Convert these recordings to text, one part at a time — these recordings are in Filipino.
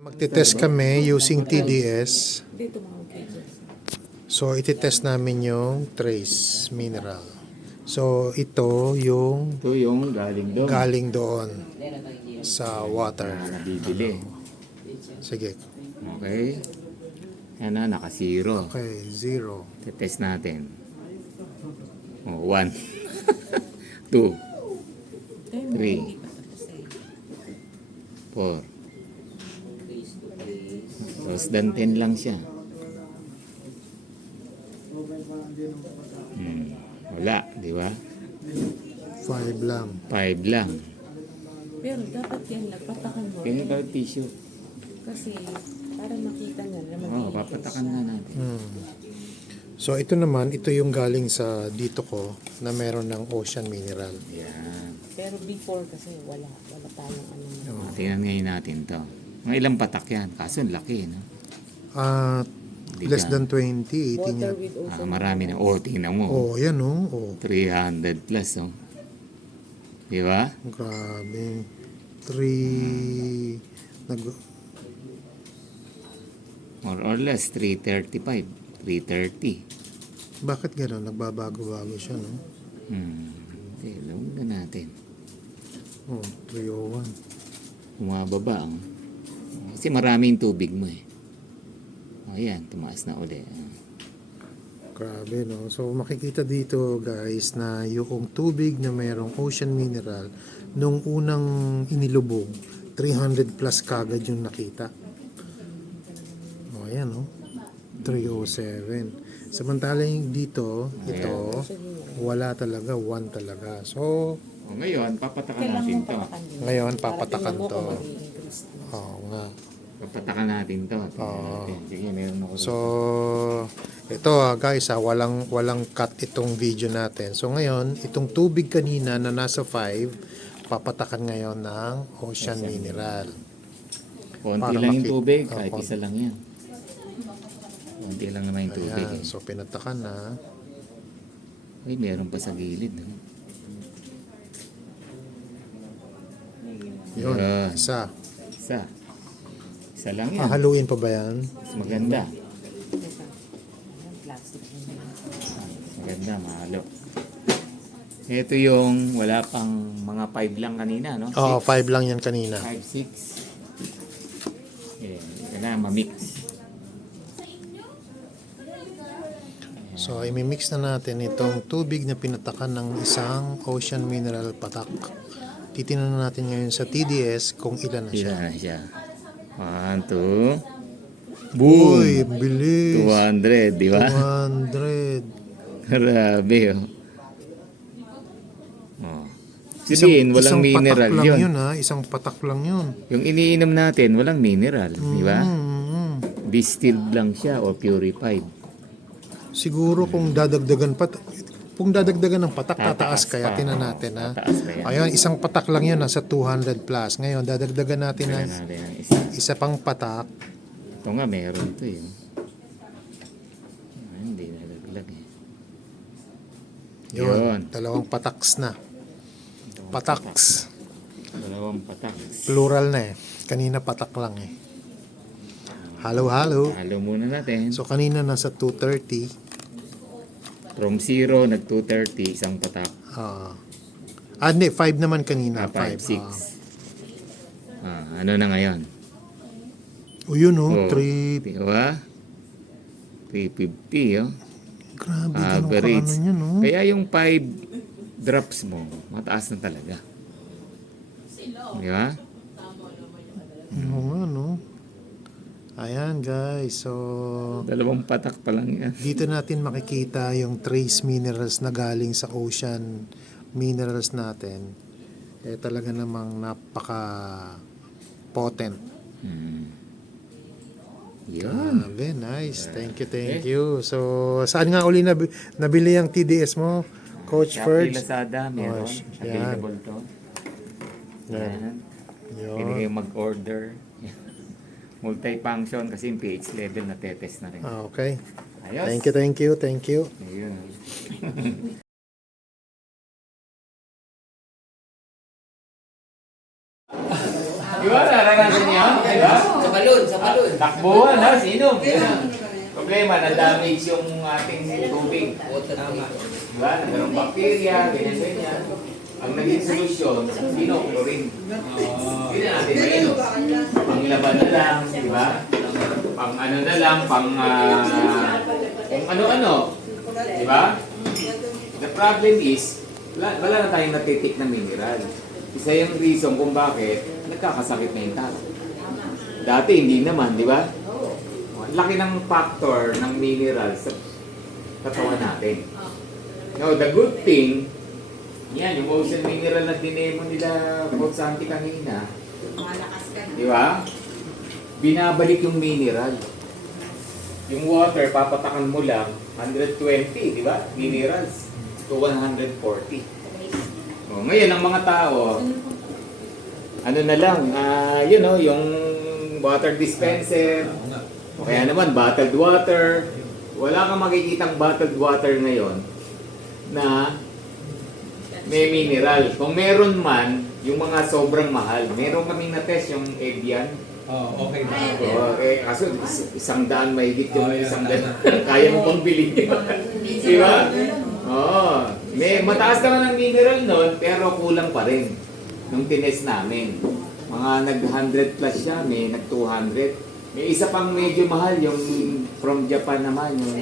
Magtitest kami using TDS. So, ititest namin yung trace mineral. So, ito yung galing doon sa water. Nabibili. Sige. Okay. Yan na, naka-zero. Okay, 0. Test natin. 1, 2, 3, 4. Less than 10 lang siya. Wala, di ba? 5 lang. 5 lang. Pero dapat yan lang, patakan mo. Chemical tissue. Kasi para makita niya na Papatakan na natin. So, ito naman, ito yung galing sa dito ko na meron ng ocean mineral. Yan. Pero before kasi wala tayong ano. Tingnan ngayon natin to. Mga ilang patak yan. Kaso laki, no? Less than 20, 18 Water yan. with ocean. Marami na. Tingnan mo. Oh, yan oh. 300 plus, oh. Di ba? Grabe. 3... More or less, 335. 330. Bakit gano'n? Nagbabago-bago siya, no? Okay, lawag na natin. Oh, 301. Bumababa, oh. Kasi maraming tubig mo, eh. Ayan, tumaas na uli. Grabe, no? So, makikita dito, guys, na yung tubig na mayroong ocean mineral, nung unang inilubog, 300 plus kagad yung nakita. O, ayan, no? 307. Samantala yung dito, ito, wala talaga, 1 talaga. So, Ngayon, papatakan natin to. ngayon, papatakan to. Oo nga. Papatakan natin to. Sige, meron ako. So, ito guys, walang cut itong video natin. So ngayon, itong tubig kanina na nasa 5, papatakan ngayon ng ocean mineral. Konti para lang yung tubig, oh, kahit isa lang yan. Konti lang naman yung tubig. Ayan, so pinatakan na. Ay, meron pa sa gilid. No? Yun, Yan. isa. Isa lang yan. Haluin pa ba yan? Mas maganda. Maganda, mahalo. Ito yung wala pang mga 5 lang kanina, no? Oo, 5 lang yan kanina. 5, 6. Kailangan ma-mix. So, imimix na natin itong tubig na pinatakan ng isang ocean mineral patak. Titingnan natin ngayon sa TDS kung ilan na siya. Ilan na siya? 1, 2. Boom! Uy, bilis. 200, di ba? 200. Grabe, oh. Sabihin, walang mineral patak lang yun. Ha? Isang patak lang yun. Yung iniinom natin, walang mineral, di ba? Distilled lang siya or purified. Siguro kung dadagdagan ng patak, tataas kaya. pa. Tinan natin, ha? Tataas pa yan. Ayun, isang patak lang yun, nasa 200 plus. Ngayon, dadagdagan natin ng Kailangan natin ang isa. isa pang patak. Ito nga, meron to yun. Hindi nalaglag eh. Yun, dalawang pataks na. Pataks. Dalawang patak. Plural na eh. Kanina patak lang eh. Halo-halo. Halo muna natin. So, kanina nasa 230. From 0, nag-230, isang patak. Hindi, 5 naman kanina. 5, 5. 6. Ano na ngayon? O yun o, 3. Diba? 350, oh. Grabe, ganun ka Average. ano yun, no? Kaya yung 5 drops mo, mataas na talaga. Di ba? Oo nga, no? Ayan, guys. So, Dalawang patak pa lang yan. dito natin makikita yung trace minerals na galing sa ocean minerals natin. Eh, talaga namang napaka-potent. Yan. Grabe, nice. Thank you. So, saan nga uli nabili ang TDS mo? Coach Shopee, Ferds? Lazada, meron. Yan. Available to. Yan. Pwede Yun. kayong mag-order. Multi-function kasi yung pH level na tetest na rin. Okay. Ayos. Thank you. Ayun. Di ba? Naranasan niyo? Diba? Sa balon, sa balon. Takbuhan ha, sinom. Problema, na-damage yung ating tubig. Tama. Diba? Nagkaroong bacteria, ganyan-ganyan. Ang naging solusyon, sino? Chlorine. Hindi na natin mainom. Panglaban na lang, di ba? Pang ano na lang, pang kung ano-ano. Di ba? The problem is, wala na tayong natitik na mineral. Isa yung reason kung bakit nagkakasakit na yung tao. Dati hindi naman, di ba? Laki ng factor ng mineral sa katawan natin. Now, the good thing, yan, yung ocean mineral na dinemo nila Coach Santi kanina, di ba? Binabalik yung mineral. Yung water, papatakan mo lang 120, di ba? Minerals to 140. O, ngayon, ang mga tao, ano na lang, yung water dispenser, o kaya naman bottled water. Wala kang makikitang bottled water ngayon na may mineral. Kung meron man, yung mga sobrang mahal. Meron kaming na-test yung Evian. Okay na. Kaso 100 mahigit yung 100. Kaya mo pang bilhin. Di ba? May mataas naman ang mineral nun, pero kulang pa rin nung tinest namin. Mga nag-100 plus siya, may nag-200. May isa pang medyo mahal, yung from Japan naman, yung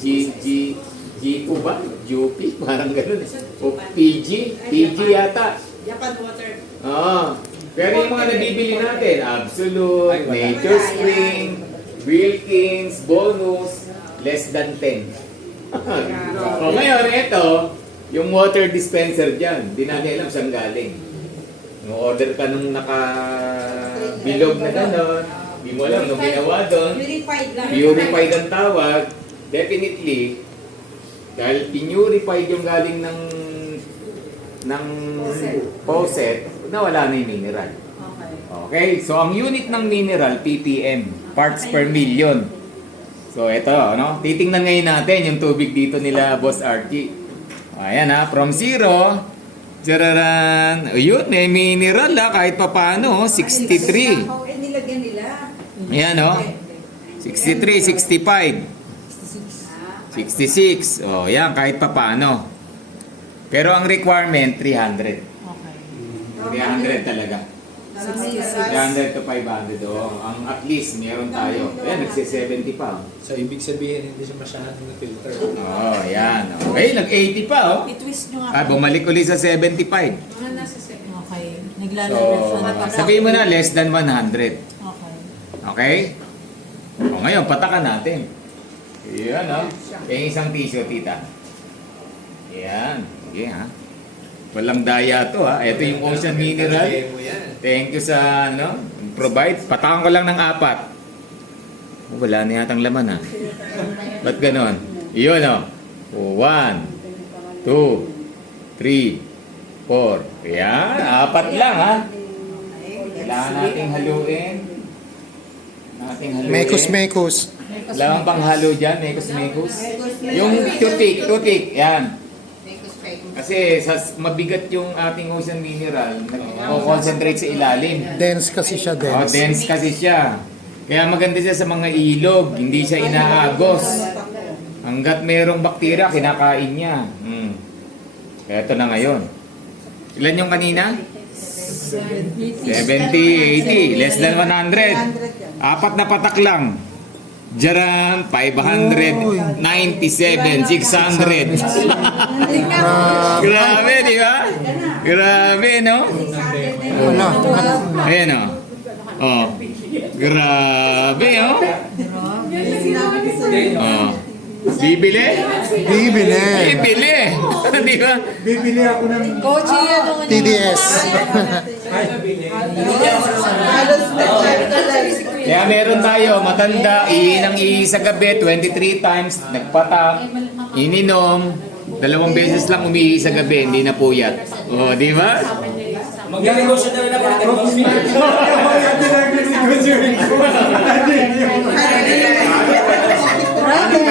G2 ba? GOP? Parang ganun. O PG yata. Japan water. Pero yung mga nabibili natin, Absolute, Nature Spring, Wilkins, Bonus, less than 10. Ngayon, ito, yung water dispenser dyan, di natin alam saan galing. No-order ka nung naka-bilog na gano'n, di mo alam nung ginawa doon, Purified lang. purified ang tawag, definitely, dahil pinurified yung galing ng faucet, nawala na yung mineral. Okay. Okay, so ang unit ng mineral, ppm, parts per million. So ito, ano, titingnan ngayon natin yung tubig dito nila Boss Archie. Ayan ha, from 0, tararan, ayun, may mineral ha, kahit pa paano, 63. Nilagyan nila. Ayan o, 63, 65, 66. O, yan, kahit pa paano. Pero ang requirement, 300. 300 talaga. 300 to 500. O, ang at least, meron tayo. Ayan, nagsi-70 pa. So, ibig sabihin, hindi siya masyadong na-filter. Oh, yan. Okay, nag-80 pa, oh. I-twist nyo nga. Bumalik ulit sa 75. Mga nasa 7. Okay. So, Naglalaro sabihin mo na, less than 100. Okay. Okay? O, ngayon, patakan natin. Yan, oh. Yung isang tissue, tita. Yan. Sige, ha. Walang daya to, ha. Ito yung ocean mineral. Kaya mo yan. Thank you sa, provide. Patakan ko lang ng 4. Wala na yatang laman, ha. Ba't ganon? Iyon, oh. 1, 2, 3, 4. Yan, 4 lang, ha. Kailangan nating haluin. Mekos. Kailangan pang halo dyan, mekos. Yung tutik, yan. Kasi mabigat yung ating ocean mineral, nag-concentrate sa ilalim. Dense kasi siya, Dense kasi siya. Kaya maganda siya sa mga ilog, hindi siya inaagos. Hanggat merong bakterya, kinakain niya. Kaya ito na ngayon. Ilan yung kanina? 70, 80, less than 100. 4 na patak lang. Diyan, 597, 600. Grabe, di ba? Grabe, no? Wala. Ayan, oh. Oh. Grabe, oh. Oh. Bibili? Bibili. Di ba? Bibili ako ng Coach, TDS. Kaya meron tayo, matanda, iinang sa gabi, 23 times, nagpatak, ininom, 2 beses lang umihi sa gabi, hindi na puyat. O, di ba? Mag-negosyo na rin ako ng negosyo. Maraming